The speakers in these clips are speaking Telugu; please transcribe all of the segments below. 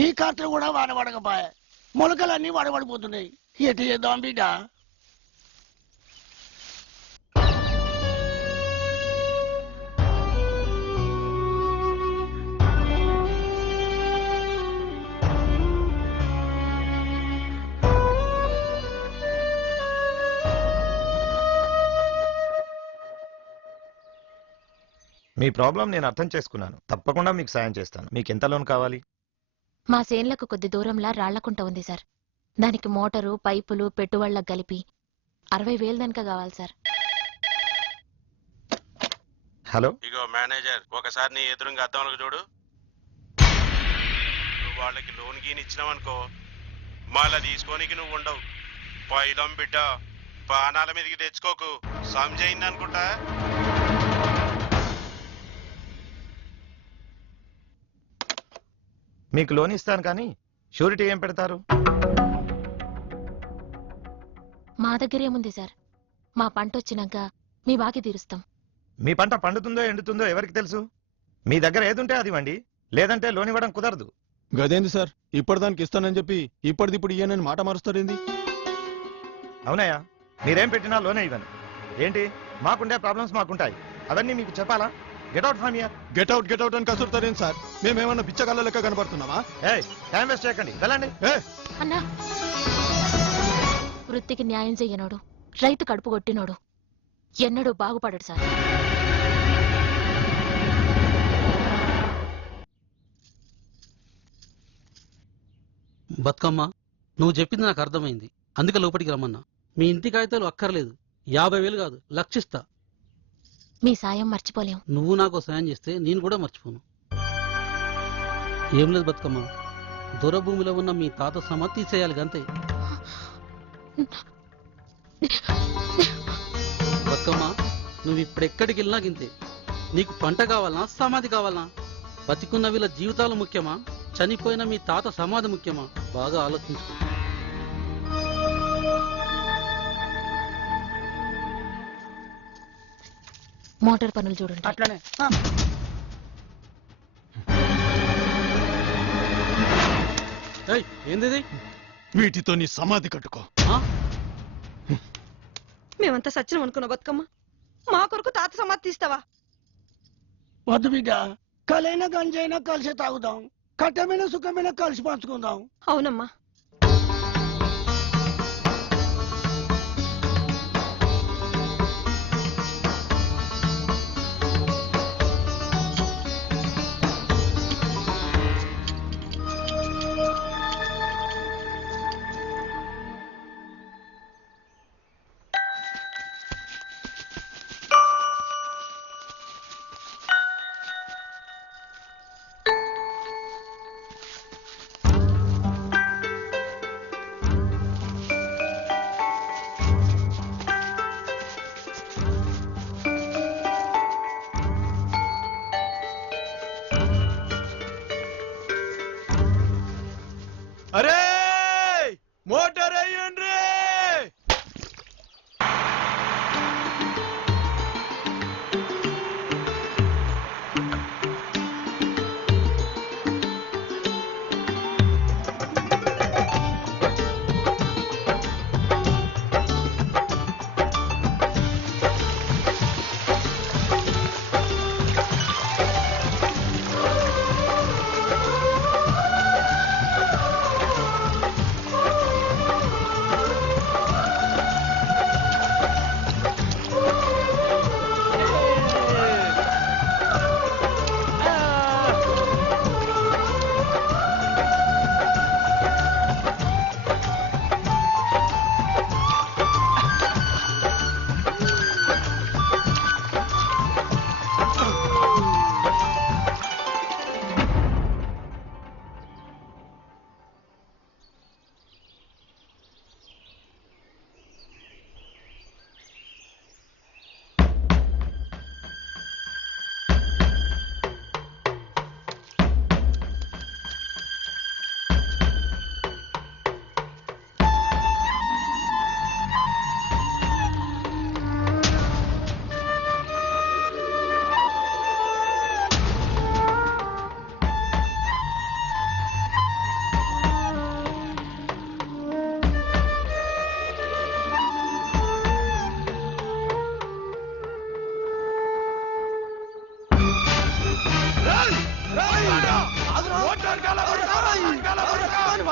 ఈ కాత్ర కూడా వాడబడకపోయా, మొలకలన్నీ వాడబడిపోతున్నాయి. ఎటు చేద్దాం బిడ్డ? మీ ప్రాబ్లం నేను అర్థం చేసుకున్నాను. తప్పకుండా మీకు సాయం చేస్తాను. మీకు ఎంత లోన్ కావాలి? మా సేన్లకు కొద్ది దూరంలా రాళ్లకుంట ఉంది సార్. దానికి మోటారు, పైపులు, పెట్టుబడులకు కలిపి 60,000 దానిక కావాలి సార్. హలో, ఇగో మేనేజర్, ఒకసారి నీ ఎదురుగా అద్దంలోకి చూడు. నువ్వు వాళ్ళకి లోన్ గీని ఇచ్చినావనుకో, మళ్ళా తీసుకోనికి నువ్వు ఉండవు. పైలం బిడ్డ, బాణాల మీదకి తెచ్చుకోకు. సంజయింది అనుకుంటా. మీకు లోన్ ఇస్తాను, కానీ షూరిటీ ఏం పెడతారు? మా దగ్గర ఏముంది సార్, మా పంట వచ్చినాక మీ బాకీ తీరుస్తాం. మీ పంట పండుతుందో ఎండుతుందో ఎవరికి తెలుసు? మీ దగ్గర ఏదుంటే అది ఇవ్వండి, లేదంటే లోన్ ఇవ్వడం కుదరదు. గదేంది సార్, ఇప్పటిదానికి ఇస్తానని చెప్పి ఇప్పటిదిప్పుడు ఇయ్యనని మాట మారుస్తారేంది? అవునయ్యా, మీరేం పెట్టినా లోనే ఇవ్వను. ఏంటి, మాకుండే ప్రాబ్లమ్స్ మాకుంటాయి, అవన్నీ మీకు చెప్పాలా? Get out from here. Get out అని కసురుతారేంది సార్? మేమేమన్నా బిచ్చగాళ్ళ లెక్క కనబడుతున్నామా? టైం వేస్ట్ చేయకండి, వెళ్ళండి. అన్నా, వృత్తికి న్యాయం చెయ్యనోడు, రైతు కడుపు కొట్టినోడు ఎన్నడూ బాగుపడడు సార్. బతుకమ్మ, నువ్వు చెప్పింది నాకు అర్థమైంది, అందుకే లోపలికి రమ్మన్నా. మీ ఇంటి కాగితాలు అక్కర్లేదు, 50,000 కాదు, 1,00,000 ఇస్తా. మీ సాయం మర్చిపోలేం. నువ్వు నాకు సాయం చేస్తే నేను కూడా మర్చిపోను. ఏం లేదు బతుకమ్మ, దూరభూమిలో ఉన్న మీ తాత సమాధి తీసేయాలి అంతే. బతుకమ్మ, నువ్వు ఇప్పుడెక్కడికి వెళ్ళినా గింతే. నీకు పంట కావాలనా, సమాధి కావాలనా? బతికున్న వీళ్ళ జీవితాలు ముఖ్యమా, చనిపోయిన మీ తాత సమాధి ముఖ్యమా? బాగా ఆలోచించు. మోటార్ పనులు చూడండి. అట్లనే ఏంది? వీటితో నీ సమాధి కట్టుకో. మేమంతా సత్యం అనుకున్నా బతుకమ్మ, మా కొరకు తాత సమాధి తీస్తావా? వద్దు బిడ్డ, కలైనా గంజైనా కలిసి తాగుదాం, కట్టమైన సుఖమైన కలిసి పంచుకుందాం. అవునమ్మా.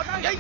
ఏయ్!